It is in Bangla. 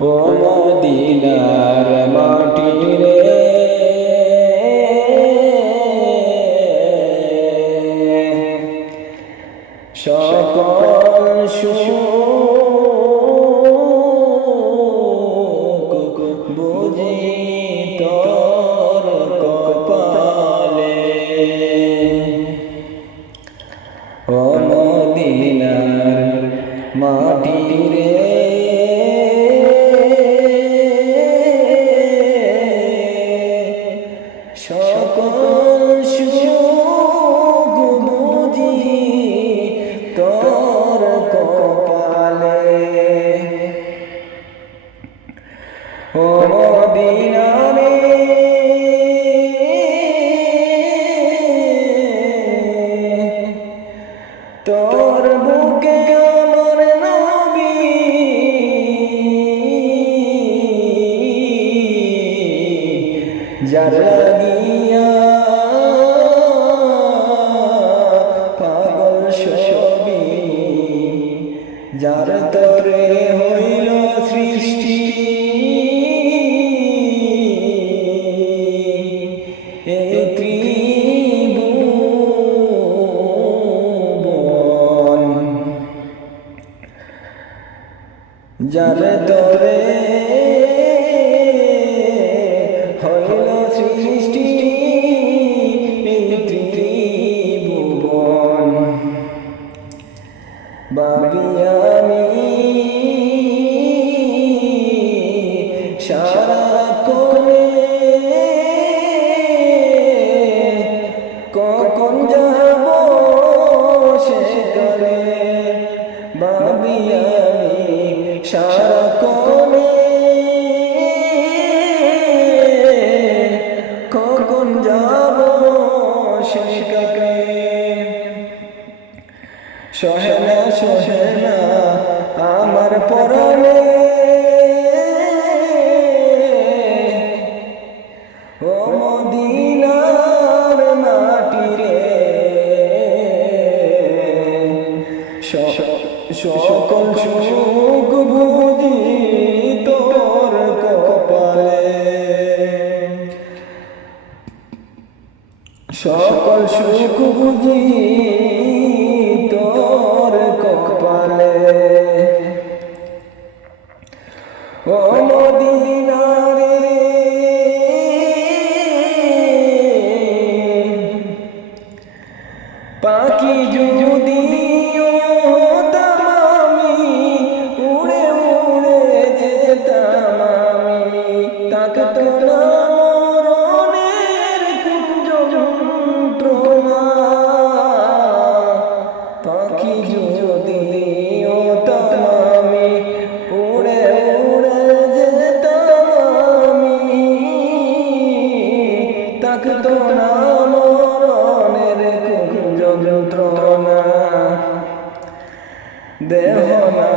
ও মদিনার মাটি রে, সকল সুখ বুঝি তোর কপালে। ও মদিনার মাটি রে, সকল সুখ বুঝি তোর কপালে। ও মদিনা রে, তোর বুকে আমার নবী যার লাগিয়া পাগল সবই, যার তরে হইল সৃষ্টি এই ত্রিভুবন, যার তরে হইল সৃষ্টি এই ত্রিভুবন। ভাবি আমি সারাক্ষণে কখন যাব সেখানে, ভাবি আমি সারাক্ষণে কখন যাব সেখানে। সহে না আমার পরনে, ও মদিনার মাটি রে, সকল সুখ বুঝি তোর কপালে। সকল সুখ বুঝি তোর কপালে। ও মদিনা রে, পাখি যদি হতাম আমি, উড়ে উড়ে যেতাম আমি, থাকতো না মরণের কুঞ্জ যন্ত্রণা। পাখি যদি হতাম আমি, উড়ে উড়ে যেতাম আমি, থাকতো না মরণের কুঞ্জ যন্ত্রণা। দেহ না